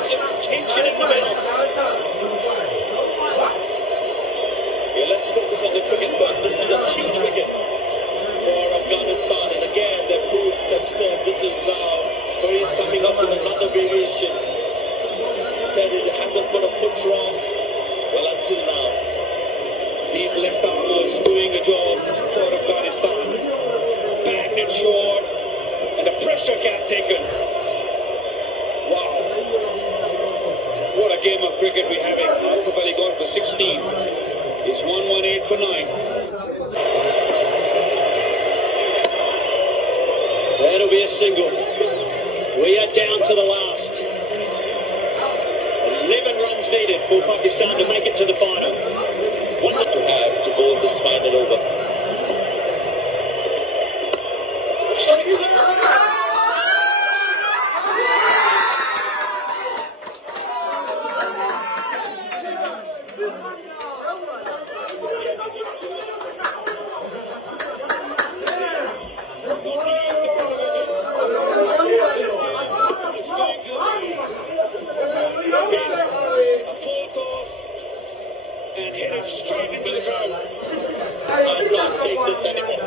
some tension in the middle. Yeah, let's focus on the cricket first. This is a huge wicket for Afghanistan, and again they've proved themselves. This is now Farid coming up with another variation. Said it hasn't put a foot wrong. Well, until now, these left armers doing a job for Afghanistan. Bagged it short, and a pressure gap taken. Wow. What a game of cricket we're having. Asif Ali gone for 16. It's 118 for 9. That'll be a single. We are down to the last. 11 runs needed for Pakistan to make it to the final. One to have to bowl this final over. And hit it straight into the ground. I can't take this anymore.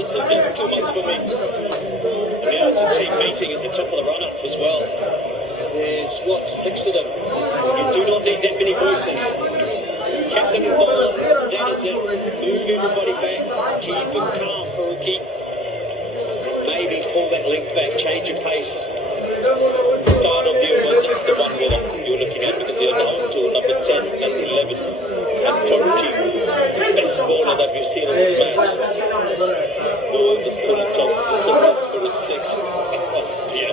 This is just too much for me. And now it's a team meeting at the top of the run-up as well. There's, what, 6 of them. You do not need that many voices. Kept them involved. That is it. Move everybody back. Keep them calm, Faruqi. Maybe pull that length back. Change your pace. Start of the over, just the one winner you're looking at, because you're down to number 10 and 11. And Faruqi, best bowler that we've seen in this match. Those are full toss to singles for a 6. Oh dear.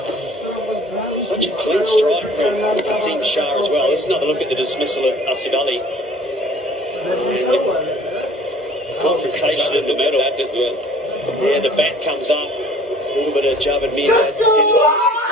Such a clean strike from Wasim Shah as well. Let's another look at the dismissal of Asif Ali. Confrontation in the middle as well. Yeah, the bat comes up. A little bit of Javed Mirdad.